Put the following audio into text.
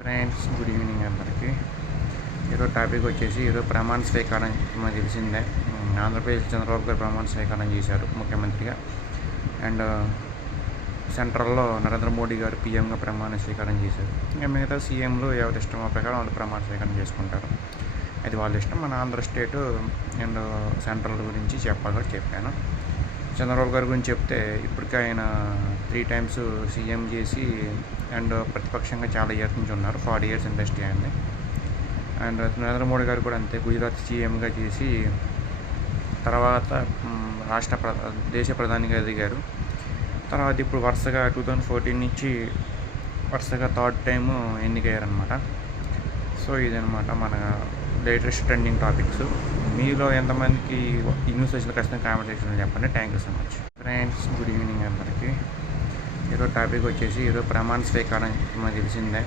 Friends, good evening అందరికీ. ఈరోజు topic వచ్చేసి ఈరోజు ప్రమాణ స్వీకారం మనకు తెలిసిందే. ఆంధ్రప్రదేశ్ చంద్రబాబు గారు ప్రమాణ స్వీకారం చేశారు ముఖ్యమంత్రిగా. అండ్ సెంట్రల్లో నరేంద్ర మోడీ గారు పీఎంగా ప్రమాణ స్వీకారం చేశారు. ఇంకా మిగతా సీఎంలు ఎవరి ఇష్టం ప్రకారం వాళ్ళు ప్రమాణ స్వీకారం చేసుకుంటారు. అది వాళ్ళ ఇష్టం. మన ఆంధ్ర స్టేటు అండ్ సెంట్రల్ గురించి చెప్పాను. చంద్రబాబు గారి గురించి చెప్తే ఇప్పటికే ఆయన 3 times సీఎం చేసి అండ్ ప్రతిపక్షంగా చాలా ఇయర్స్ నుంచి ఉన్నారు. 40 years ఇండస్ట్రీ అయింది. అండ్ నరేంద్ర మోడీ గారు కూడా అంతే, గుజరాత్ సీఎంగా చేసి తర్వాత దేశ ప్రధానిగా ఎదిగారు. తర్వాత ఇప్పుడు వరుసగా 2014 నుంచి వరుసగా 3rd time ఎన్నికయ్యారనమాట. సో ఇదనమాట మన లేటెస్ట్ ట్రెండింగ్ టాపిక్స్. మీలో ఎంతమందికి ఈ న్యూస్ వచ్చిన ఖచ్చితంగా కామెంట్ సెక్షన్లో చెప్పండి. Thank you so much. Friends, good evening అందరికీ. ఈరోజు టాపిక్ వచ్చేసి ఈరోజు ప్రమాణ స్వీకారం మనకు తెలిసిందే.